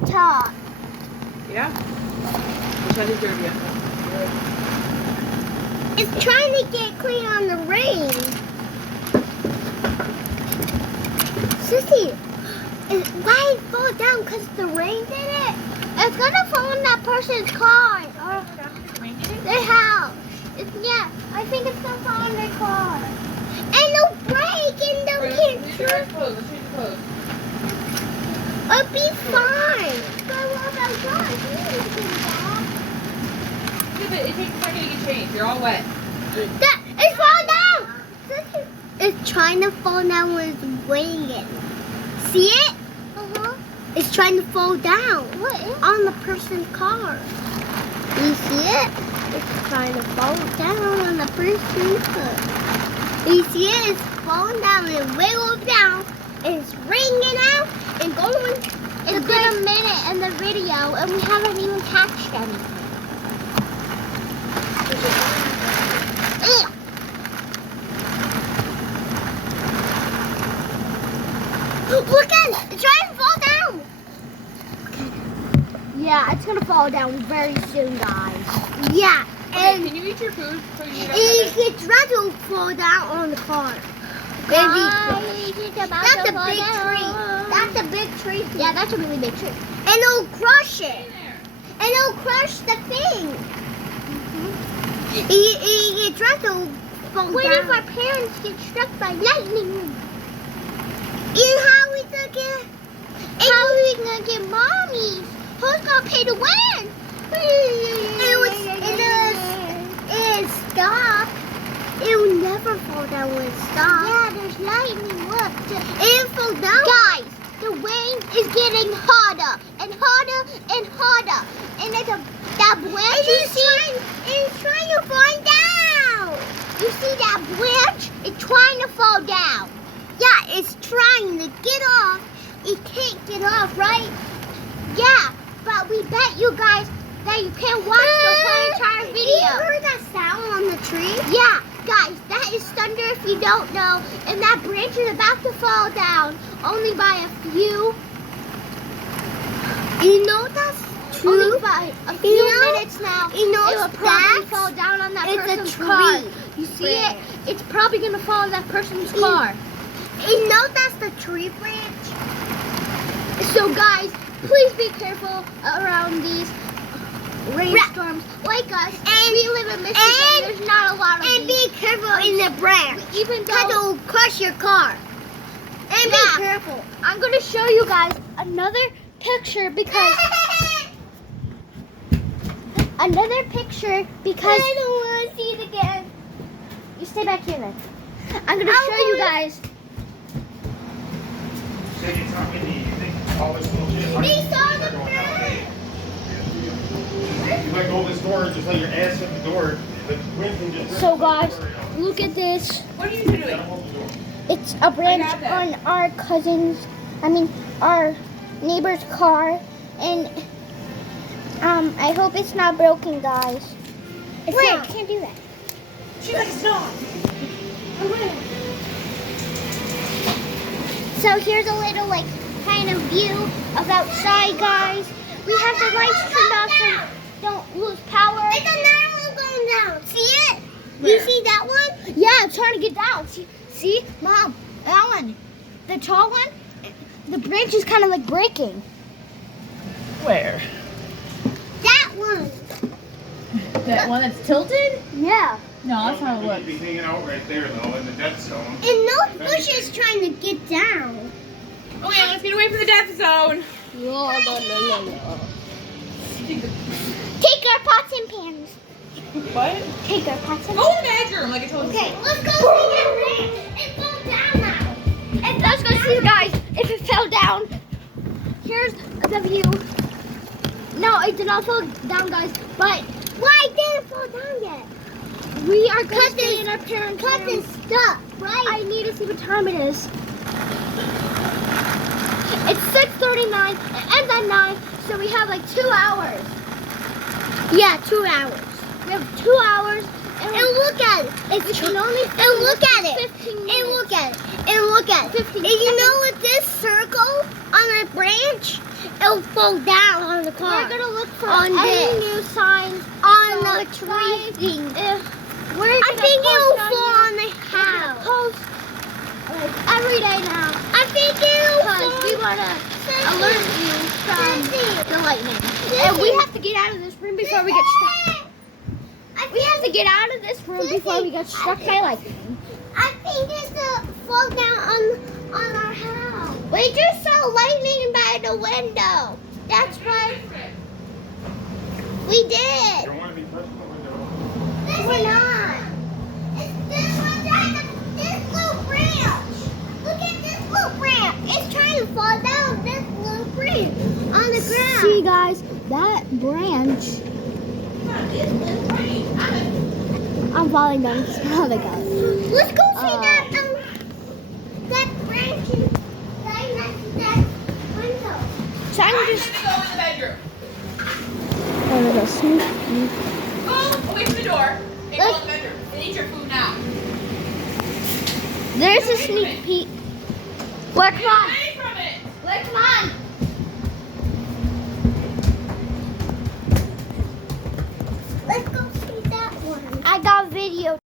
the top. Yeah? Which one is your again? It's trying to get clean on the rain. Sissy, why it fall down? Because the rain did it? It's going to fall in that person's car. Or their house. Yeah, I think it's going to fall in their car. And they'll break and they'll get Let's close. Let's change the clothes. It'll be fine. Yeah, but it takes a second to get changed. You're all wet. It's falling down. It's trying to fall down when it's raining. See it? It's trying to fall down on the person's car. You see it? It's trying to fall down on the person's car. You see it? It's falling down and wiggles down. And it's raining out and going. It's been a minute in the video and we haven't even catched anything. Look at it! It's trying to fall down! Yeah, it's gonna fall down very soon, guys. Yeah, and can you eat your food? it's about to fall down on the car. That's a big tree. That's a big tree. Yeah, that's a really big tree. And it'll crush it. And it'll crush the thing. It's about to fall down. What if our parents get struck by lightning? And how we gonna get? How we gonna get mommies? Who's gonna pay the rent? It stopped. It will never fall down when it stops. Yeah, there's lightning. Look, it fell down. Guys, the rain is getting harder and harder and harder. And there's that branch you see? It's trying to fall down. You see that branch? It's trying to fall down. Yeah, it's trying to get off. It can't get off, right? Yeah, but we bet you guys that you can't watch the whole entire video. You heard that sound on the tree? Yeah, guys, that is thunder if you don't know. And that branch is about to fall down, only by a few. You know that's true? Only by a few minutes now. You know it will probably fall down on that person's car. You see it? It's probably going to fall on that person's car. You know that's the tree branch? So guys, please be careful around these rainstorms like us. And we live in Michigan. There's not a lot of these. And be careful in the branch. Even though it'll crush your car. And be careful. I'm going to show you guys another picture because I don't want to see it again. You stay back here then. I'm going to show you guys. They saw the bird. You might go this door, just let your ass hit the door. The wind can just. So guys, look at this. What are you doing? It's a branch on our our neighbor's car, and I hope it's not broken, guys. Wait, I can't do that. She's like, stop. So here's a little kind of view of outside, guys. We have the lights turned off so don't lose power. It's another one going down. See it? Where? You see that one? Yeah, it's trying to get down. See? Mom, that one. The tall one, the branch is kind of breaking. Where? That one. That one that's tilted? Yeah. No, that's how it You'd looks. be hanging out right there, though, in the dead zone. And those bushes trying to get down. Oh yeah, let's get away from the death zone. Take our pots and pans. What? Take our pots and pans. Go in the bedroom, like I told you. Okay, let's go see that branch. It's going down now. And let's go see, guys, if it fell down. Here's the view. No, it did not fall down, guys. But why didn't it fall down yet? We are going to stay in our parents' room. Cut this stuff, right? I need to see what time it is. It's 6:39. It ends at 9, so we have 2 hours. Yeah, 2 hours. We have 2 hours. And look at it. It's only. And look at it. 15 minutes. And look at it. And look at it. 15 And you seconds. know with this circle on a branch, it'll fall down on the car. We're gonna look for any new signs on the tree thing. I think it'll fall on the house. Post like every day now. I think it'll fall. We wanna alert you from the lightning. And we have to get out of this room before we get struck. We have to get out of this room before we get struck by lightning. I think it's gonna fall down on our house. We just saw lightning by the window. That's why we did. You don't want to be touching the window. We're not. This one's on this little branch. Look at this little branch. It's trying to fall down this little branch on the ground. See, guys, that branch. I'm falling down the spot again. Let's go see that branch right next to that window. So I'm just. Go in the bedroom. There we go. Sneak. Go away from the door and go in the bedroom. And eat your food now. There's a sneak peek. Where, come on. Away from it. Where, come on.